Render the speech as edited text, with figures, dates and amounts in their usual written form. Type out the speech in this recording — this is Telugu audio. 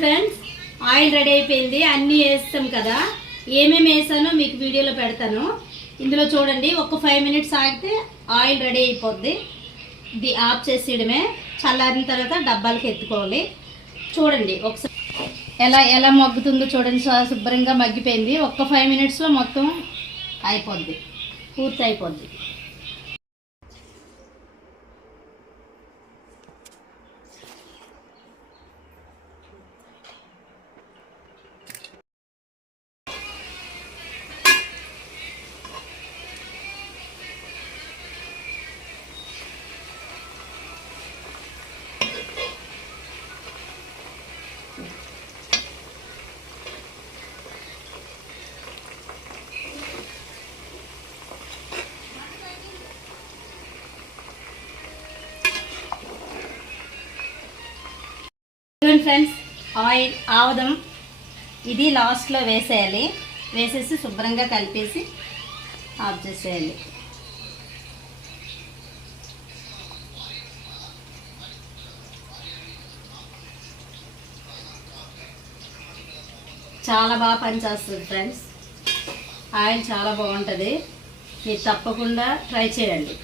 ఫ్రెండ్స్, ఆయిల్ రెడీ అయిపోయింది. అన్నీ వేస్తాం కదా, ఏమేమి వేసానో మీకు వీడియోలో పెడతాను. ఇందులో చూడండి, ఒక 5 మినిట్స్ ఆగితే ఆయిల్ రెడీ అయిపోద్ది. ఇది ఆఫ్ చేసేయడమే. చల్లారిన తర్వాత డబ్బాలకి ఎత్తుకోవాలి. చూడండి ఒకసారి ఎలా మగ్గుతుందో చూడండి. శుభ్రంగా మగ్గిపోయింది. ఒక్క 5 మినిట్స్లో మొత్తం అయిపోద్ది, పూర్తి అయిపోద్ది. ఫ్రెండ్స్, ఆయిల్ ఆవదం ఇది లాస్ట్లో వేసేయాలి. వేసేసి శుభ్రంగా కలిపేసి ఆఫ్ చేసేయాలి. చాలా బాగా పనిచేస్తుంది ఫ్రెండ్స్. ఆయిల్ చాలా బాగుంటుంది. మీరు తప్పకుండా ట్రై చేయండి.